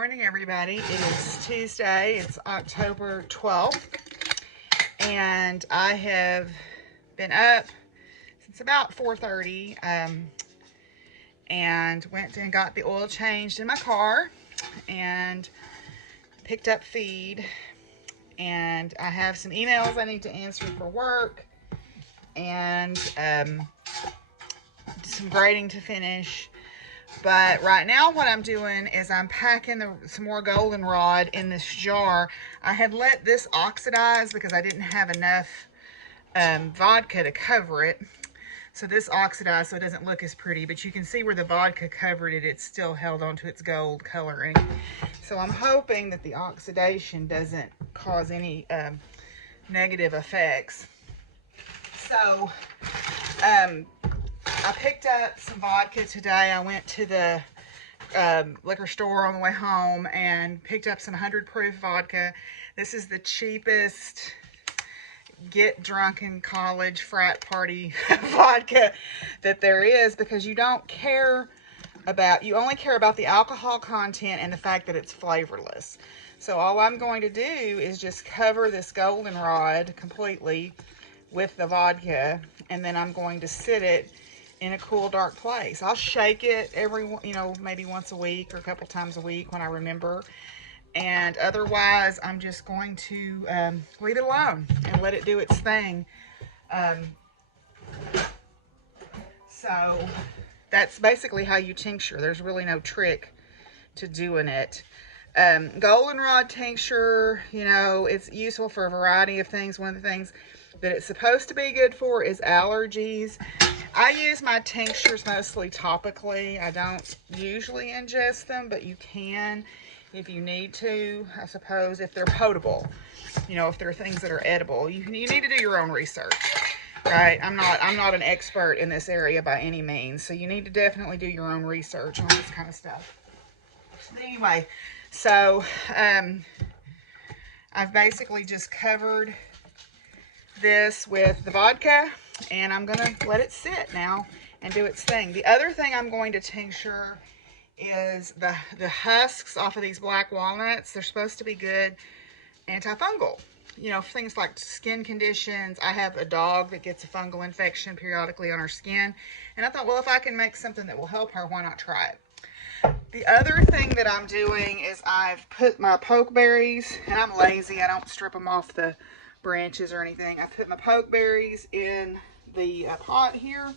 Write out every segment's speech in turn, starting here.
Morning, everybody. It is Tuesday. It's October 12th, and I have been up since about 4:30 and went and got the oil changed in my car and picked up feed, and I have some emails I need to answer for work and some grading to finish. But right now what I'm doing is I'm packing some more goldenrod in this jar. I had let this oxidize because I didn't have enough vodka to cover it. So this oxidized so it doesn't look as pretty, but you can see where the vodka covered it, it's still held onto its gold coloring. So I'm hoping that the oxidation doesn't cause any negative effects. So I picked up some vodka today. I went to the liquor store on the way home and picked up some 100 proof vodka. This is the cheapest get drunk in college frat party vodka that there is, because you only care about the alcohol content and the fact that it's flavorless. So all I'm going to do is just cover this goldenrod completely with the vodka, and then I'm going to sit it in a cool, dark place. I'll shake it maybe once a week or a couple times a week when I remember. And otherwise, I'm just going to leave it alone and let it do its thing. So that's basically how you tincture. There's really no trick to doing it. Goldenrod tincture, it's useful for a variety of things. One of the things that it's supposed to be good for is allergies. I use my tinctures mostly topically. I don't usually ingest them, but you can if you need to, I suppose, if they're potable. If there are things that are edible. You need to do your own research, right? I'm not an expert in this area by any means, so you need to definitely do your own research on this kind of stuff. But anyway, so I've basically just covered this with the vodka, and I'm gonna let it sit now and do its thing. The other thing I'm going to tincture is the husks off of these black walnuts. They're supposed to be good antifungal, for things like skin conditions. I have a dog that gets a fungal infection periodically on her skin, and I thought, well, if I can make something that will help her, why not try it? The other thing that I'm doing is I've put my pokeberries, and I'm lazy, I don't strip them off the branches or anything. I put my pokeberries in the pot here,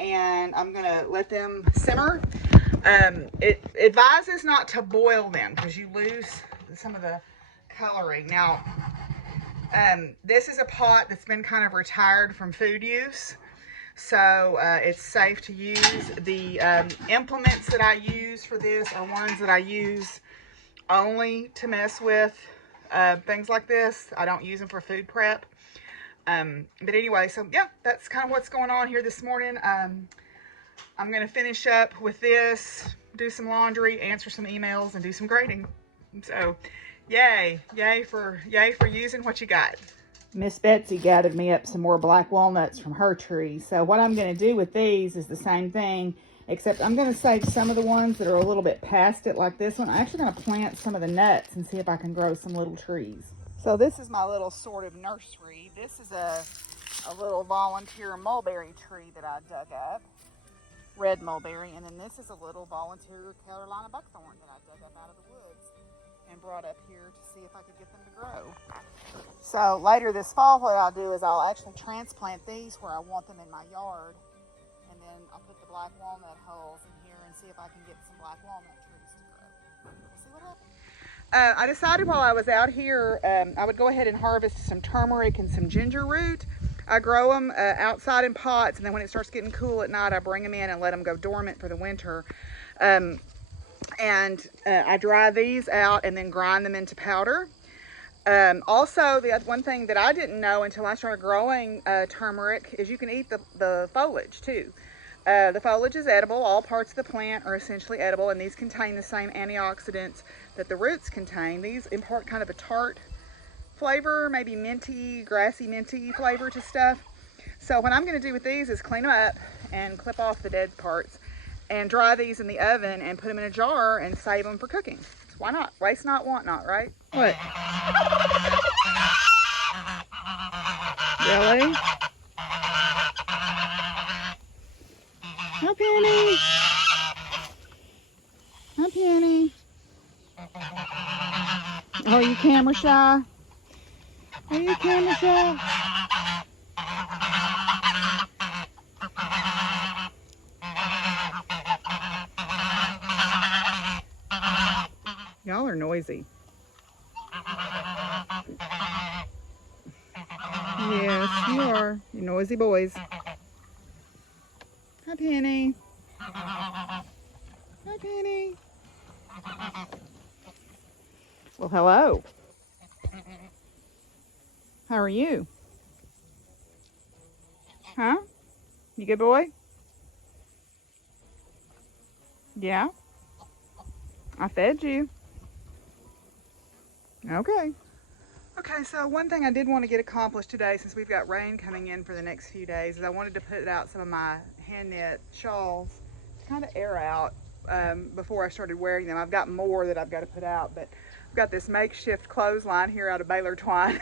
and I'm gonna let them simmer. It advises not to boil them because you lose some of the coloring. Now, this is a pot that's been kind of retired from food use, so it's safe to use. The implements that I use for this are ones that I use only to mess with things like this. I don't use them for food prep. But anyway, so yeah, that's kind of what's going on here this morning. I'm going to finish up with this, do some laundry, answer some emails, and do some grading. So yay for using what you got. Miss Betsy gathered me up some more black walnuts from her tree. So what I'm going to do with these is the same thing, except I'm going to save some of the ones that are a little bit past it, like this one. I'm actually going to plant some of the nuts and see if I can grow some little trees. So this is my little sort of nursery. This is a little volunteer mulberry tree that I dug up, red mulberry, and then this is a little volunteer Carolina buckthorn that I dug up out of the woods and brought up here to see if I could get them to grow. So later this fall, what I'll do is I'll actually transplant these where I want them in my yard, and then I'll put the black walnut hulls in here and see if I can get some black walnut trees to grow. We'll see what happens. I decided while I was out here, I would go ahead and harvest some turmeric and some ginger root. I grow them outside in pots, and then when it starts getting cool at night, I bring them in and let them go dormant for the winter. I dry these out and then grind them into powder. Also, the one thing that I didn't know until I started growing turmeric is you can eat the foliage too. The foliage is edible. All parts of the plant are essentially edible, and these contain the same antioxidants that the roots contain. These impart kind of a tart flavor, maybe minty, grassy minty flavor to stuff. So what I'm going to do with these is clean them up and clip off the dead parts and dry these in the oven and put them in a jar and save them for cooking. That's Why not? Waste not, want not, right? What? Really? Hi, Penny. Hi, Penny. Oh, are you camera shy? Are you camera shy? Y'all are noisy. Yes, you are. You noisy boys. Hi, Penny. Hi, Penny. Well, hello. How are you? Huh? You good boy? Yeah? I fed you. Okay. Okay, so one thing I did want to get accomplished today, since we've got rain coming in for the next few days, is I wanted to put out some of my hand knit shawls to kind of air out before I started wearing them. I've got more that I've got to put out, but I've got this makeshift clothesline here out of baler twine.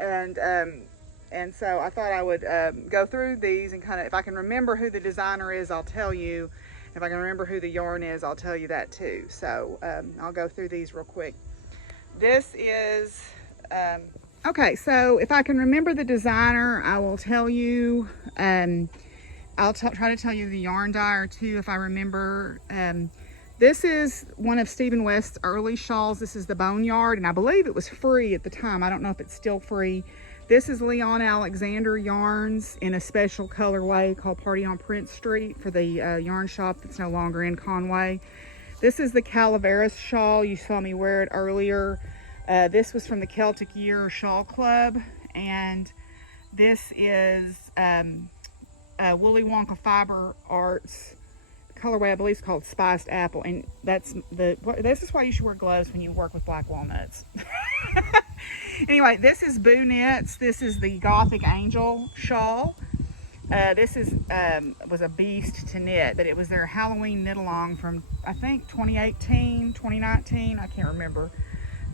And so I thought I would go through these and kind of, if I can remember who the designer is, I'll tell you. If I can remember who the yarn is, I'll tell you that too. So I'll go through these real quick. This is, okay, so if I can remember the designer, I will tell you. I'll try to tell you the yarn dyer too, if I remember. This is one of Stephen West's early shawls. This is the Boneyard, and I believe it was free at the time. I don't know if it's still free. This is Leon Alexander yarns in a special colorway called Party on Prince Street for the yarn shop that's no longer in Conway. This is the Calaveras shawl. You saw me wear it earlier. This was from the Celtic Year Shawl Club, and this is Woolly Wonka Fiber Arts colorway. I believe it's called Spiced Apple, and this is why you should wear gloves when you work with black walnuts. Anyway, this is Boo Knits. This is the Gothic Angel shawl. This was a beast to knit, but it was their Halloween knit along from, I think, 2018, 2019. I can't remember.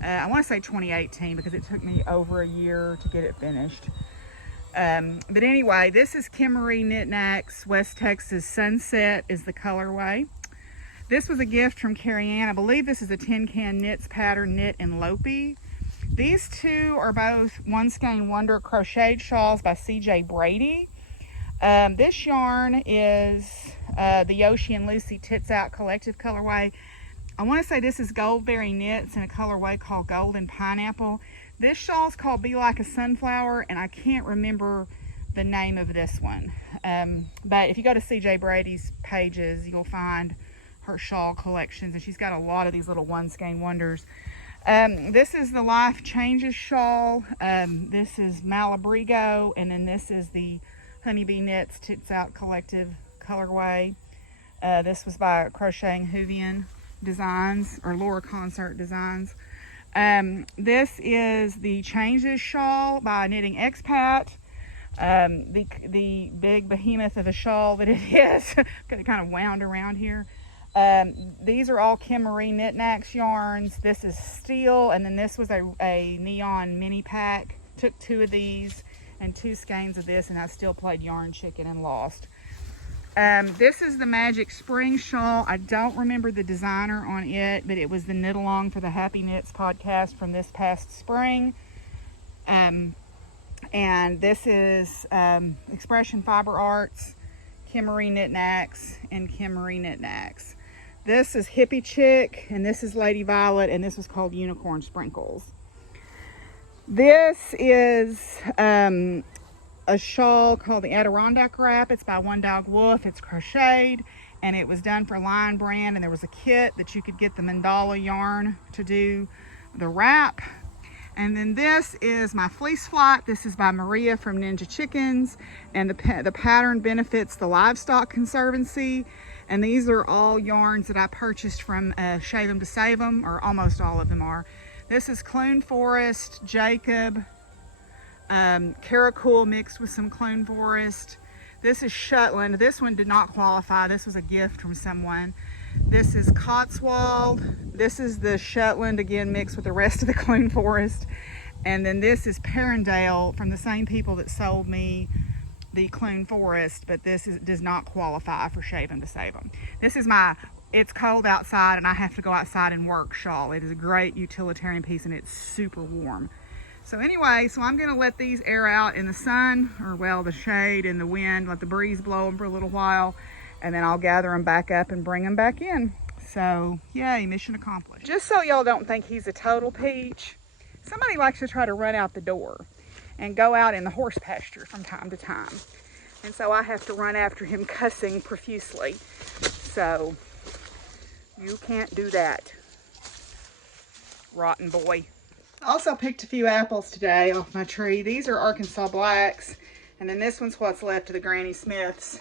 I want to say 2018 because it took me over a year to get it finished. But anyway, this is Kimmery Knit Knacks West Texas Sunset is the colorway. This was a gift from Carrie Ann. I believe this is a Tin Can Knits pattern knit in Lopi. These two are both One Skein Wonder crocheted shawls by CJ Brady. This yarn is the Yoshi and Lucy Tits Out Collective colorway. I want to say this is Goldberry Knits in a colorway called Golden Pineapple. This shawl is called Be Like a Sunflower, and I can't remember the name of this one. But if you go to CJ Brady's pages, you'll find her shawl collections, and she's got a lot of these little One Skein Wonders. This is the Life Changes shawl. This is Malabrigo, and then this is the Honeybee Knits Tits Out Collective colorway. This was by Crocheting Hoovian Designs, or Laura Concert Designs. This is the Changes shawl by Knitting Expat. The big behemoth of a shawl that it is. Got it kind of wound around here. These are all Kimmery Knit Knacks yarns. This is steel, and then this was a neon mini pack. Took 2 of these and 2 skeins of this, and I still played Yarn Chicken and lost. This is the Magic Spring shawl. I don't remember the designer on it, but it was the knit along for the Happy Knits podcast from this past spring. And this is Expression Fiber Arts, Kimmery Knit Knacks, and Kimmery Knit Knacks. This is Hippie Chick, and this is Lady Violet, and this was called Unicorn Sprinkles. This is a shawl called the Adirondack Wrap. It's by One Dog Wolf. It's crocheted, and it was done for Lion Brand, and there was a kit that you could get the mandala yarn to do the wrap. And then this is my fleece flock. This is by Maria from Ninja Chickens, and the pattern benefits the Livestock Conservancy. And these are all yarns that I purchased from Shave 'em to Save 'em, or almost all of them are. This is Clune Forest, Jacob, Caracool mixed with some Clune Forest. This is Shetland. This one did not qualify. This was a gift from someone. This is Cotswold. This is the Shetland, again, mixed with the rest of the Clune Forest. And then this is Perrendale from the same people that sold me the Clune Forest, but does not qualify for Shave 'em to Save 'em. This is my It's Cold Outside and I Have to Go Outside and Work shawl. It is a great utilitarian piece and it's super warm. So anyway, I'm going to let these air out in the sun, or well, the shade and the wind, let the breeze blow them for a little while, and then I'll gather them back up and bring them back in. So yay, mission accomplished. Just so y'all don't think he's a total peach, somebody likes to try to run out the door and go out in the horse pasture from time to time. And so I have to run after him cussing profusely. So you can't do that, rotten boy. I also picked a few apples today off my tree. These are Arkansas Blacks, and then this one's what's left of the Granny Smiths.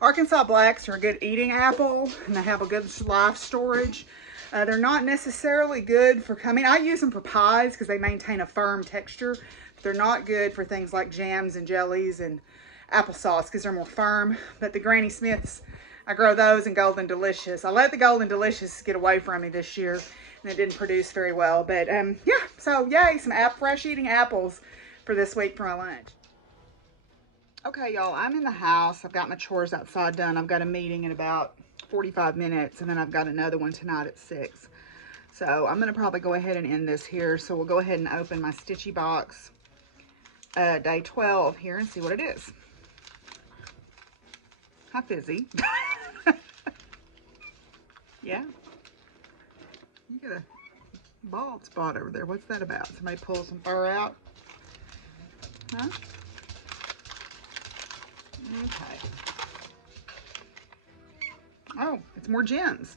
Arkansas Blacks are a good eating apple, and they have a good life storage. They're not necessarily good for, I use them for pies because they maintain a firm texture. But they're not good for things like jams and jellies and applesauce because they're more firm. But the Granny Smiths, I grow those in Golden Delicious. I let the Golden Delicious get away from me this year, and it didn't produce very well. But yeah, so yay, some fresh eating apples for this week for my lunch. Okay, y'all, I'm in the house. I've got my chores outside done. I've got a meeting in about 45 minutes, and then I've got another one tonight at 6. So I'm going to probably go ahead and end this here. So we'll go ahead and open my Stitchy box day 12 here and see what it is. Hi, Phizzy. Yeah. You got a bald spot over there. What's that about? Somebody pull some fur out? Huh? Okay. Oh, it's more gems.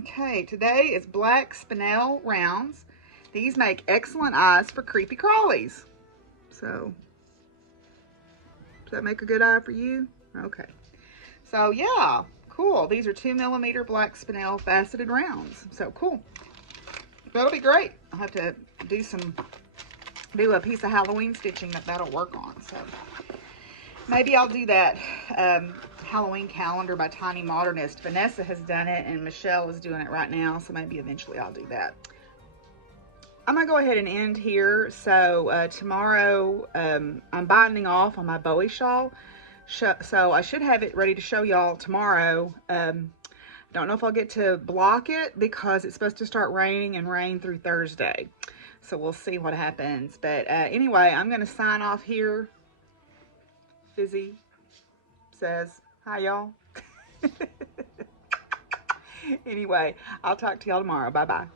Okay, today is black Spinel rounds. These make excellent eyes for creepy crawlies. So, does that make a good eye for you? Okay. So, yeah, cool. These are 2mm black Spinel faceted rounds. So, cool. That'll be great. I'll have to do a piece of Halloween stitching that'll work on. So, maybe I'll do that Halloween calendar by Tiny Modernist. Vanessa has done it and Michelle is doing it right now. So, maybe eventually I'll do that. I'm going to go ahead and end here. So, tomorrow I'm binding off on my Bowie shawl. So I should have it ready to show y'all tomorrow. Don't know if I'll get to block it because it's supposed to start raining and rain through Thursday. So we'll see what happens. But anyway, I'm going to sign off here. Phizzy says, hi y'all. Anyway, I'll talk to y'all tomorrow. Bye-bye.